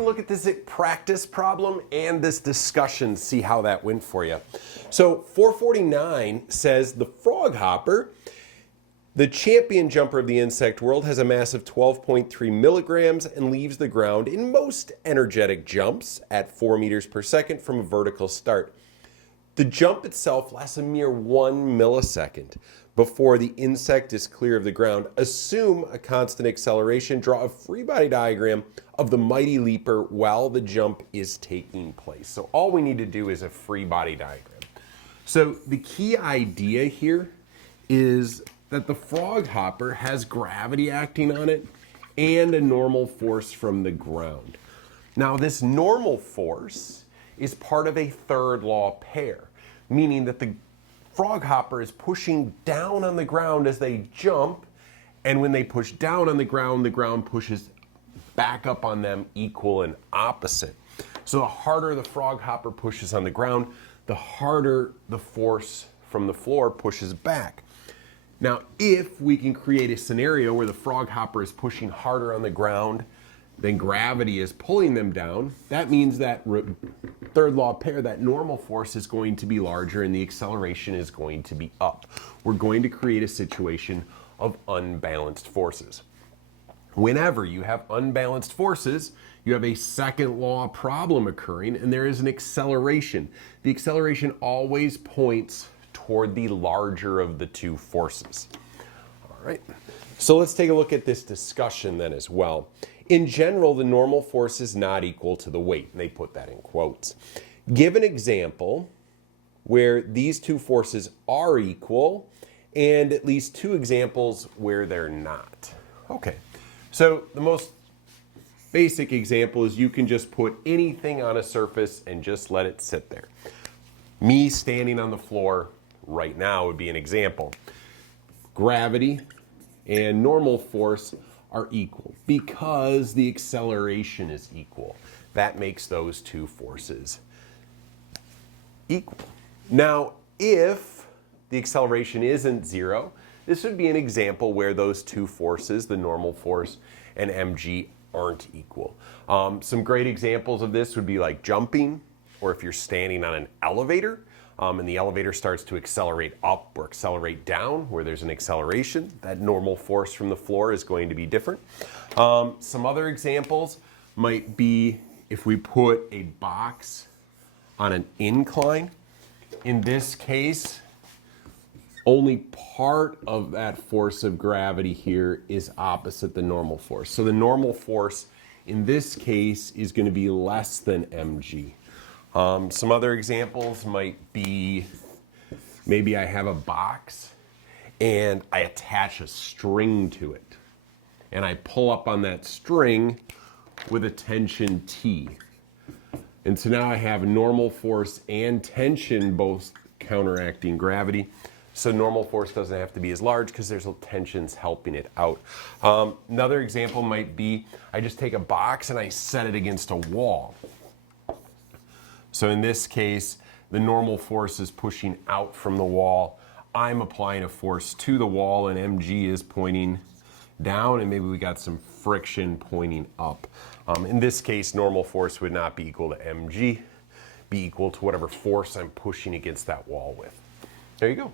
a look at this practice problem and this discussion, see how that went for you. So 449 says the frog hopper, the champion jumper of the insect world, has a mass of 12.3 milligrams and leaves the ground in most energetic jumps at 4 meters per second from a vertical start. The jump itself lasts a mere 1 millisecond before the insect is clear of the ground. Assume a constant acceleration. Draw a free body diagram of the mighty leaper while the jump is taking place. So all we need to do is a free body diagram. So the key idea here is that the frog hopper has gravity acting on it and a normal force from the ground. Now this normal force is part of a third law pair, meaning that the frog hopper is pushing down on the ground as they jump, and when they push down on the ground pushes back up on them, equal and opposite. So the harder the frog hopper pushes on the ground, the harder the force from the floor pushes back. Now, if we can create a scenario where the frog hopper is pushing harder on the ground than gravity is pulling them down, that means that third law pair, that normal force is going to be larger and the acceleration is going to be up. We're going to create a situation of unbalanced forces. Whenever you have unbalanced forces, you have a second law problem occurring, and there is an acceleration. The acceleration always points toward the larger of the two forces. All right, so let's take a look at this discussion then as well. In general, the normal force is not equal to the weight, and they put that in quotes. Give an example where these two forces are equal, and at least two examples where they're not. Okay, so the most basic example is you can just put anything on a surface and just let it sit there. Me standing on the floor right now would be an example. Gravity and normal force are equal because the acceleration is equal. That makes those two forces equal. Now, if the acceleration isn't zero, this would be an example where those two forces, the normal force and mg, aren't equal. Some great examples of this would be like jumping, or if you're standing on an elevator, and the elevator starts to accelerate up or accelerate down, where there's an acceleration, that normal force from the floor is going to be different. Some other examples might be if we put a box on an incline. In this case, only part of that force of gravity here is opposite the normal force. So the normal force in this case is going to be less than mg. Some other examples might be, maybe I have a box and I attach a string to it and I pull up on that string with a tension T. And so now I have normal force and tension both counteracting gravity. So normal force doesn't have to be as large because there's tensions helping it out. Another example might be I just take a box and I set it against a wall. So in this case, the normal force is pushing out from the wall. I'm applying a force to the wall and mg is pointing down, and maybe we got some friction pointing up. In this case, normal force would not be equal to mg, be equal to whatever force I'm pushing against that wall with. There you go.